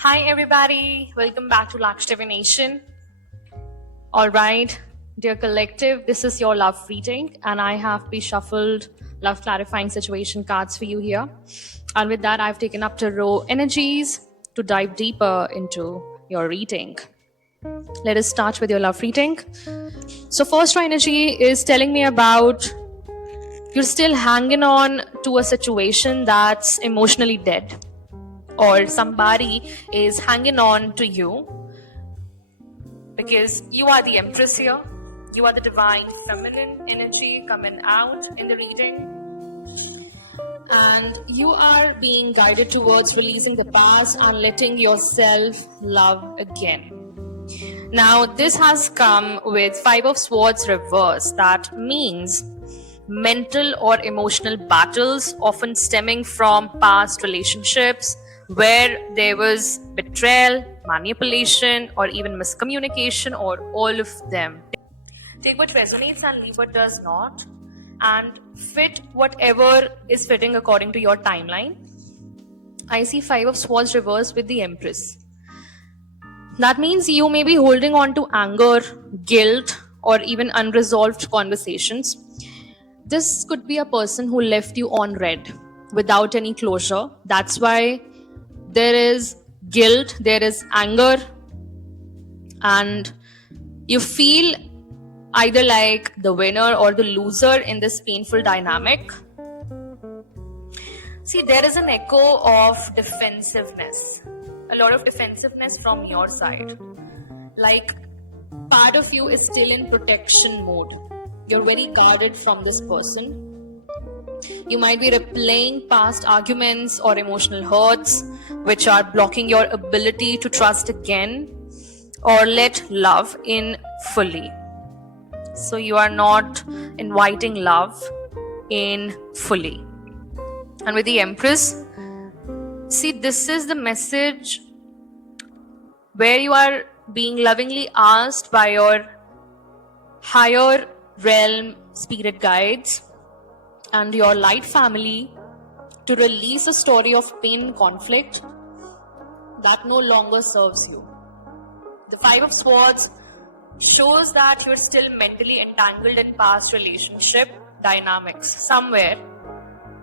Hi everybody, welcome back to Laksh Divination. All right, dear collective, this is your love reading, and I have pre-shuffled love clarifying situation cards for you here. And with that, I've taken up tarot energies to dive deeper into your reading. Let us start with your love reading. So, first row energy is telling me about you're still hanging on to a situation that's emotionally dead, or somebody is hanging on to you because you are the Empress here. You are the divine feminine energy coming out in the reading. And you are being guided towards releasing the past and letting yourself love again. Now, this has come with Five of Swords reverse. That means mental or emotional battles, often stemming from past relationships where there was betrayal, manipulation, or even miscommunication, or all of them. Take what resonates and leave what does not, and fit whatever is fitting according to your timeline. I see Five of Swords reversed with the Empress. That means you may be holding on to anger, guilt, or even unresolved conversations. This could be a person who left you on red without any closure. That's why there is guilt, there is anger, and you feel either like the winner or the loser in this painful dynamic. See, there is an echo of defensiveness, a lot of defensiveness from your side. Like, part of you is still in protection mode. You're very guarded from this person. You might be replaying past arguments or emotional hurts, which are blocking your ability to trust again or let love in fully. So you are not inviting love in fully. And with the Empress, see, this is the message where you are being lovingly asked by your higher realm spirit guides and your light family to release a story of pain and conflict that no longer serves you. The Five of Swords shows that you're still mentally entangled in past relationship dynamics somewhere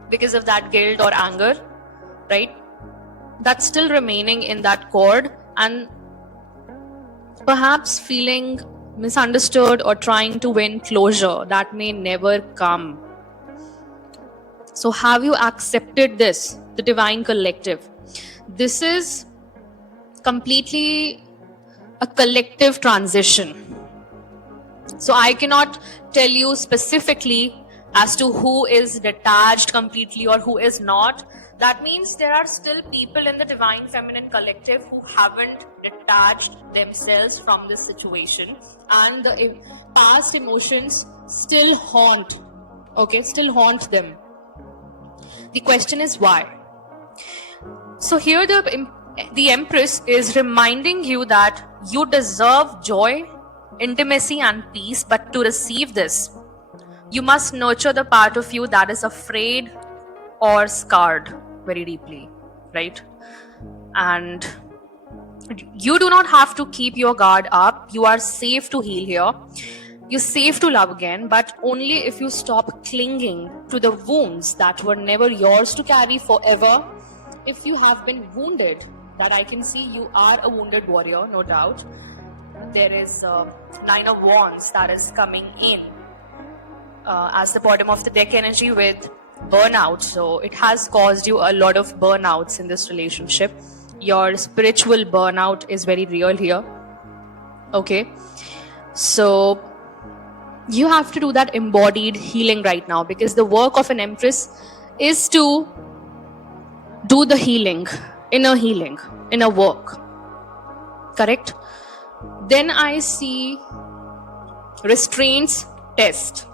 because of that guilt or anger, right? That's still remaining in that cord, and perhaps feeling misunderstood or trying to win closure that may never come. So have you accepted this, the divine collective? This is completely a collective transition. So I cannot tell you specifically as to who is detached completely or who is not. That means there are still people in the divine feminine collective who haven't detached themselves from this situation, and the past emotions still haunt, still haunt them. The question is why? So here the Empress is reminding you that you deserve joy, intimacy, and peace, but to receive this, you must nurture the part of you that is afraid or scarred very deeply, right? And you do not have to keep your guard up. You are safe to heal here. You're safe to love again, but only if you stop clinging to the wounds that were never yours to carry forever. If you have been wounded, that I can see you are a wounded warrior, no doubt. There is Nine of Wands that is coming in as the bottom of the deck energy with burnout. So it has caused you a lot of burnouts in this relationship. Your spiritual burnout is very real here. Okay. So you have to do that embodied healing right now, because the work of an Empress is to do the healing, inner work. Correct? Then I see restraints test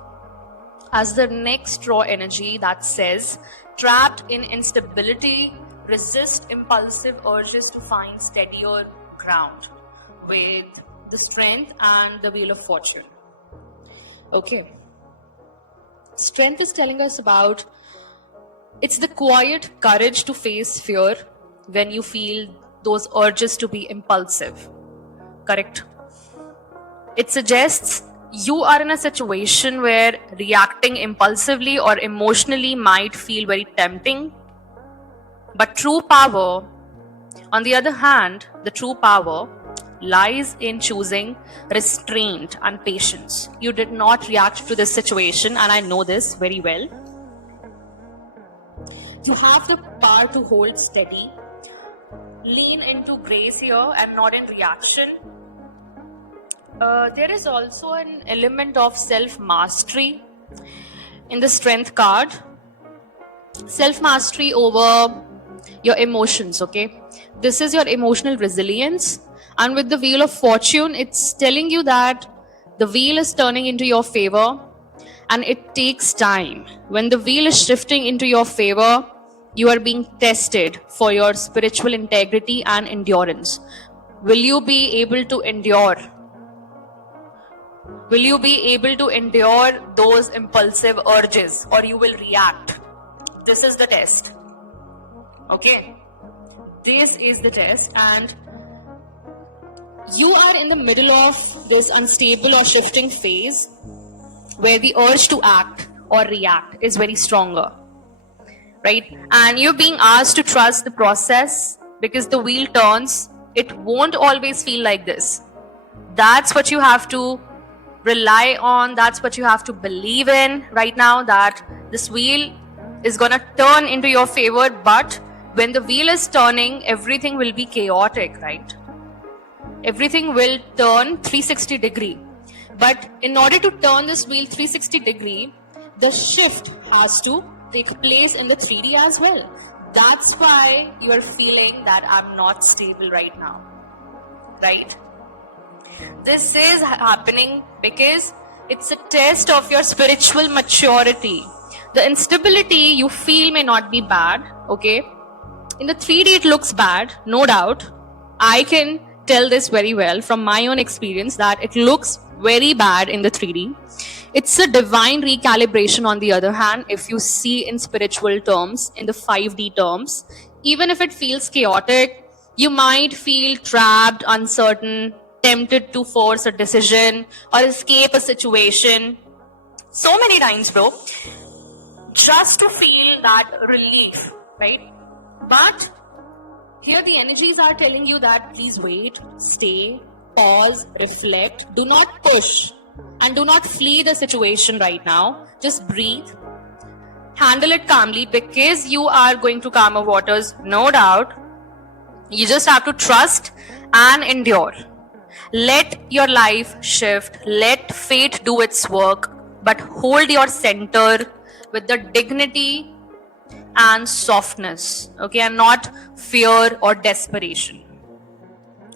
as the next raw energy that says, trapped in instability, resist impulsive urges to find steadier ground with the Strength and the Wheel of Fortune. Okay. Strength is telling us about, it's the quiet courage to face fear when you feel those urges to be impulsive. Correct? It suggests you are in a situation where reacting impulsively or emotionally might feel very tempting. But true power, on the other hand, the true power lies in choosing restraint and patience. You did not react to this situation, and I know this very well. You have the power to hold steady, lean into grace here and not in reaction. There is also an element of self-mastery in the strength card. Self-mastery over your emotions, okay? This is your emotional resilience. And with the Wheel of Fortune, it's telling you that the wheel is turning into your favor and it takes time. When the wheel is shifting into your favor, you are being tested for your spiritual integrity and endurance. Will you be able to endure? Will you be able to endure those impulsive urges, or you will react? This is the test. Okay? This is the test, and you are in the middle of this unstable or shifting phase where the urge to act or react is very stronger, right? And you're being asked to trust the process because the wheel turns. It won't always feel like this. That's what you have to rely on. That's what you have to believe in right now, that this wheel is gonna turn into your favor. But when the wheel is turning, everything will be chaotic, right? Everything will turn 360 degree. But in order to turn this wheel 360 degree, the shift has to take place in the 3D as well. That's why you are feeling that I'm not stable right now, right? This is happening because it's a test of your spiritual maturity. The instability you feel may not be bad, okay? In the 3D it looks bad, no doubt. I can tell this very well from my own experience that it looks very bad in the 3D. It's a divine recalibration on the other hand, if you see in spiritual terms, in the 5D terms. Even if it feels chaotic, you might feel trapped, uncertain, tempted to force a decision or escape a situation. So many times, bro, just to feel that relief, right? But here the energies are telling you that please wait, stay, pause, reflect, do not push and do not flee the situation right now. Just breathe, handle it calmly because you are going to calmer waters, no doubt. You just have to trust and endure. Let your life shift, let fate do its work, but hold your center with the dignity and softness, okay, and not fear or desperation.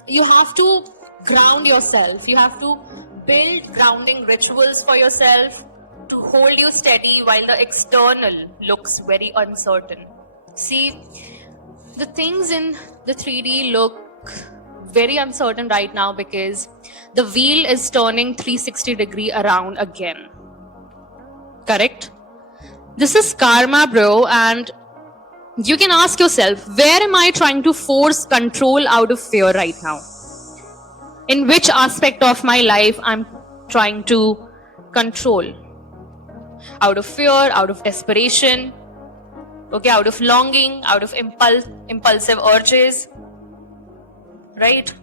You have to ground yourself. You have to build grounding rituals for yourself to hold you steady while the external looks very uncertain. See, the things in the 3D look very uncertain right now because the wheel is turning 360 degree around again. Correct? This is karma, bro, and you can ask yourself, where am I trying to force control out of fear right now? In which aspect of my life I'm trying to control? Out of fear, out of desperation, okay, out of longing, out of impulsive urges, right?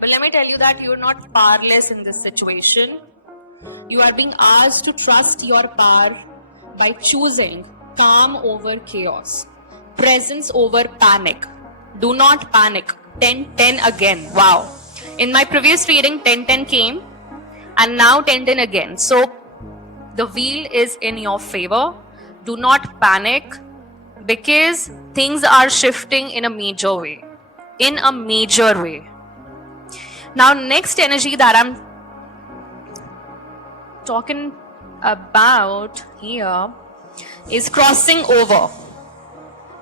But let me tell you that you're not powerless in this situation. You are being asked to trust your power by choosing calm over chaos, presence over panic. Do not panic. 10-10 again. Wow. In my previous reading, 10-10 came and now 10-10 again. So the wheel is in your favor. Do not panic because things are shifting in a major way. In a major way. Now, next energy that I'm talking about here is crossing over.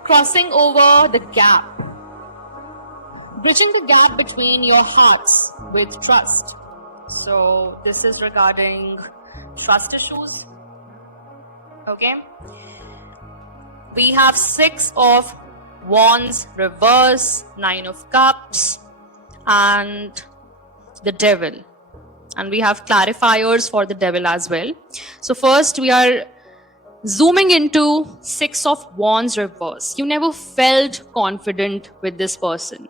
Crossing over the gap. Bridging the gap between your hearts with trust. So this is regarding trust issues. Okay. We have 6 of Wands reverse, Nine of Cups, and the Devil. And we have clarifiers for the Devil as well. So first we are zooming into Six of Wands reverse. You never felt confident with this person.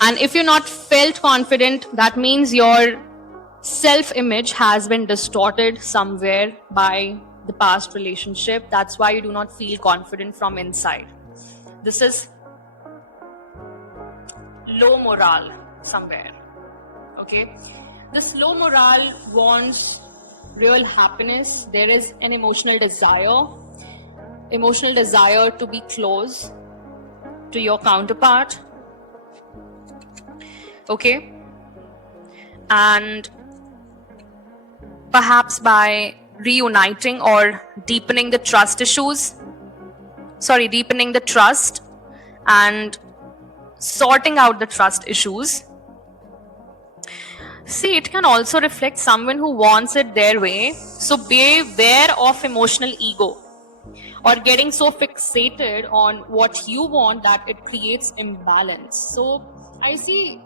And if you're not felt confident, that means your self-image has been distorted somewhere by the past relationship. That's why you do not feel confident from inside. This is low morale somewhere. Okay? This low morale wants real happiness. There is an emotional desire to be close to your counterpart. Okay? And perhaps by reuniting or deepening the trust and sorting out the trust issues. See, it can also reflect someone who wants it their way. So beware of emotional ego or getting so fixated on what you want that it creates imbalance. So I see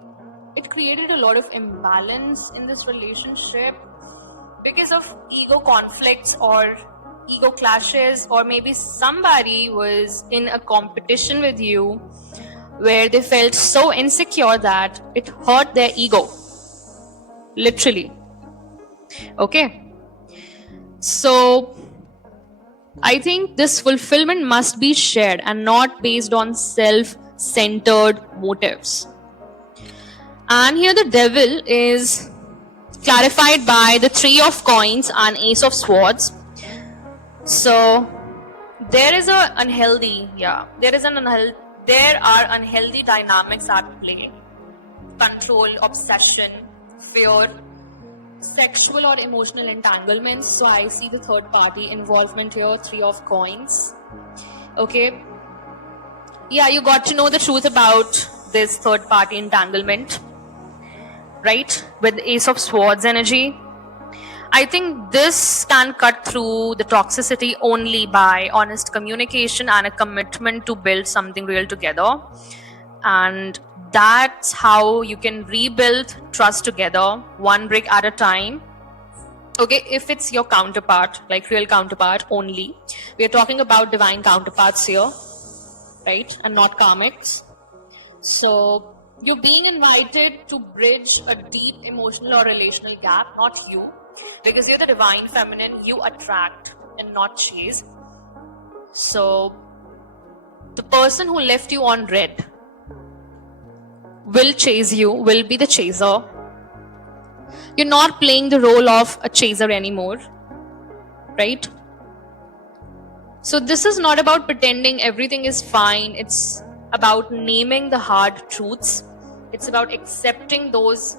it created a lot of imbalance in this relationship because of ego conflicts or ego clashes, or maybe somebody was in a competition with you where they felt so insecure that it hurt their ego. Literally. Okay. So I think this fulfillment must be shared and not based on self-centered motives. And here the Devil is clarified by the Three of Coins and Ace of Swords. So there is there are unhealthy dynamics at play. Control, obsession, fear, sexual or emotional entanglements. So I see the third party involvement here, Three of Coins. Okay. Yeah, you got to know the truth about this third party entanglement, right? With Ace of Swords energy. I think this can cut through the toxicity only by honest communication and a commitment to build something real together. And that's how you can rebuild trust together, one brick at a time. Okay, if it's your counterpart, like real counterpart only. We are talking about divine counterparts here, right? And not karmics. So you're being invited to bridge a deep emotional or relational gap, not you. Because you're the divine feminine, you attract and not chase. So the person who left you on red will chase you, will be the chaser. You're not playing the role of a chaser anymore, right? So this is not about pretending everything is fine. It's about naming the hard truths. It's about accepting those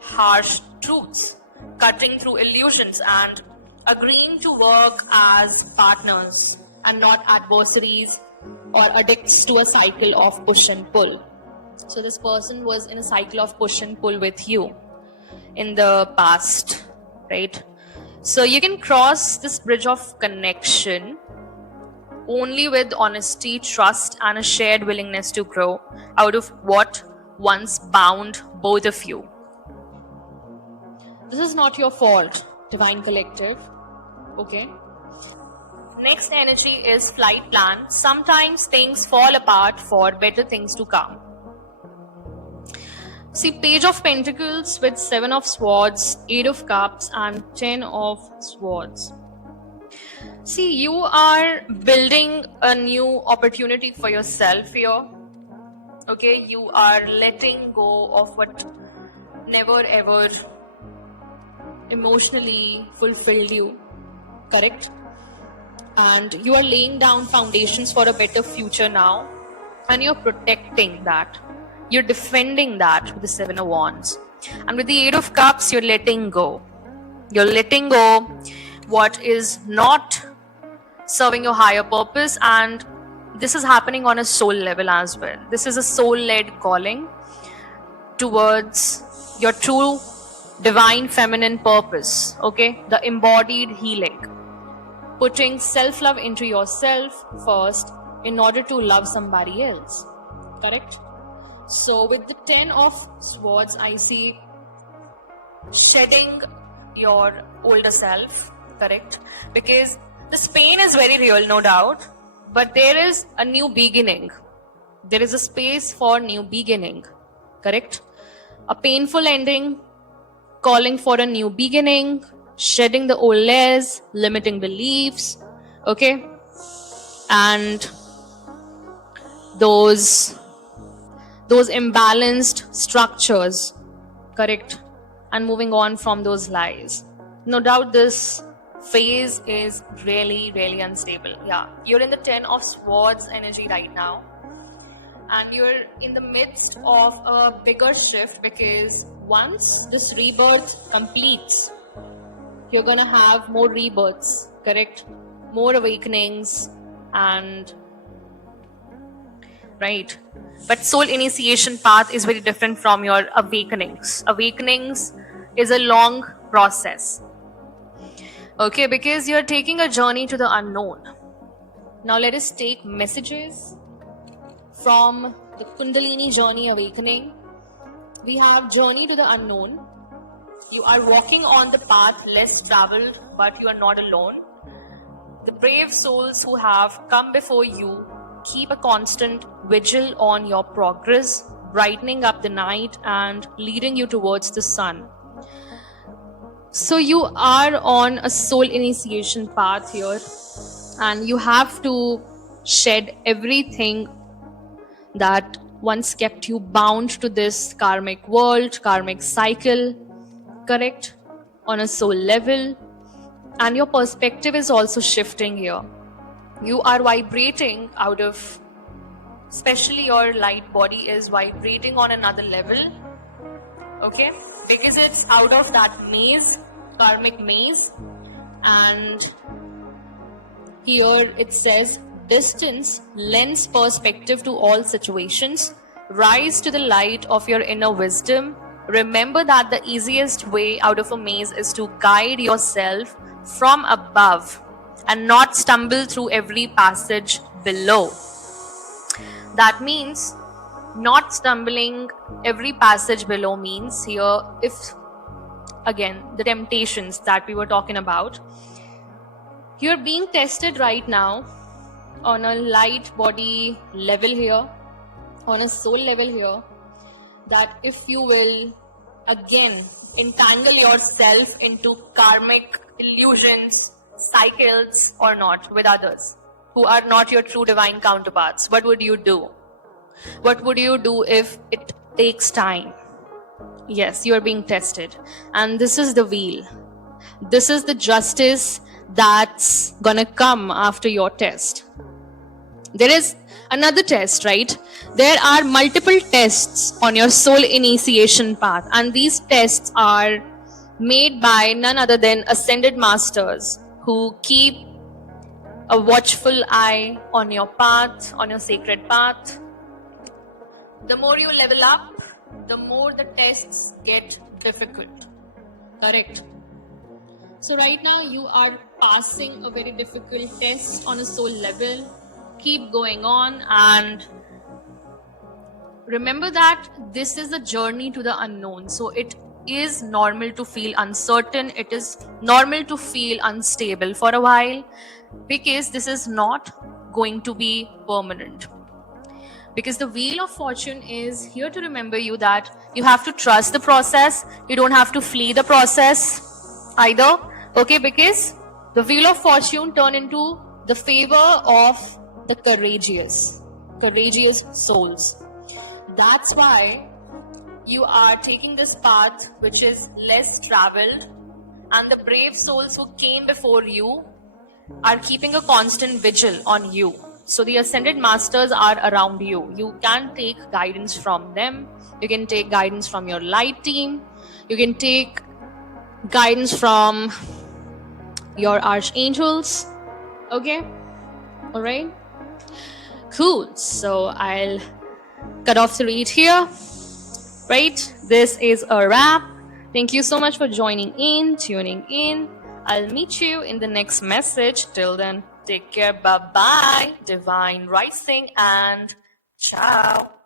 harsh truths, cutting through illusions and agreeing to work as partners and not adversaries or addicts to a cycle of push and pull. So this person was in a cycle of push and pull with you in the past, right? So you can cross this bridge of connection only with honesty, trust, and a shared willingness to grow out of what once bound both of you. This is not your fault, Divine Collective. Okay? Next energy is flight plan. Sometimes things fall apart for better things to come. See, Page of Pentacles with Seven of Swords, Eight of Cups, and 10 of Swords. See, you are building a new opportunity for yourself here. Okay, you are letting go of what never ever emotionally fulfilled you, correct? And you are laying down foundations for a better future now, and you're protecting that. You're defending that with the Seven of Wands. And with the Eight of Cups, you're letting go. You're letting go what is not serving your higher purpose, and this is happening on a soul level as well. This is a soul-led calling towards your true divine feminine purpose, okay? The embodied healing. Putting self-love into yourself first in order to love somebody else. Correct? So with the 10 of swords, I see shedding your older self. Correct? Because this pain is very real, no doubt, but there is a new beginning. There is a space for new beginning. Correct? A painful ending, calling for a new beginning, shedding the old layers, limiting beliefs, okay? And those imbalanced structures, correct? And moving on from those lies. No doubt this phase is really, really unstable. Yeah, you're in the 10 of swords energy right now. And you're in the midst of a bigger shift, because once this rebirth completes, you're gonna have more rebirths, correct? More awakenings, and right. But soul initiation path is very different from your awakenings. Awakenings is a long process. Okay, because you're taking a journey to the unknown. Now let us take messages from the Kundalini journey awakening. We have journey to the unknown. You are walking on the path less traveled, but you are not alone. The brave souls who have come before you keep a constant vigil on your progress, brightening up the night and leading you towards the sun. So you are on a soul initiation path here, and you have to shed everything that once kept you bound to this karmic world, karmic cycle, correct? On a soul level. And your perspective is also shifting here. You are vibrating out of, especially your light body is vibrating on another level, okay? Because it's out of that maze, karmic maze. And here it says, distance lends perspective to all situations. Rise to the light of your inner wisdom. Remember that the easiest way out of a maze is to guide yourself from above and not stumble through every passage below. That means not stumbling every passage below means here, if again the temptations that we were talking about, you're being tested right now on a light body level here, on a soul level here, that if you will again entangle yourself into karmic illusions, cycles or not, with others who are not your true divine counterparts, what would you do? What would you do if it takes time? Yes, you are being tested, and this is the wheel. This is the justice that's gonna come after your test. There is another test, right? There are multiple tests on your soul initiation path, and these tests are made by none other than ascended masters who keep a watchful eye on your path, on your sacred path. The more you level up, the more the tests get difficult. Correct? So right now you are passing a very difficult test on a soul level. Keep going on, and remember that this is a journey to the unknown. So it is normal to feel uncertain. It is normal to feel unstable for a while, because this is not going to be permanent. Because the Wheel of Fortune is here to remember you that you have to trust the process. You don't have to flee the process either. Okay, because the Wheel of Fortune turn into the favor of the courageous souls. That's why you are taking this path which is less traveled, and the brave souls who came before you are keeping a constant vigil on you. So the ascended masters are around you. You can take guidance from them. You can take guidance from your light team. You can take guidance from your archangels. Okay? All right? Cool. So I'll cut off the read here. Right? This is a wrap. Thank you so much for joining in, tuning in. I'll meet you in the next message. Till then, Take care. Bye bye. Divine rising and ciao.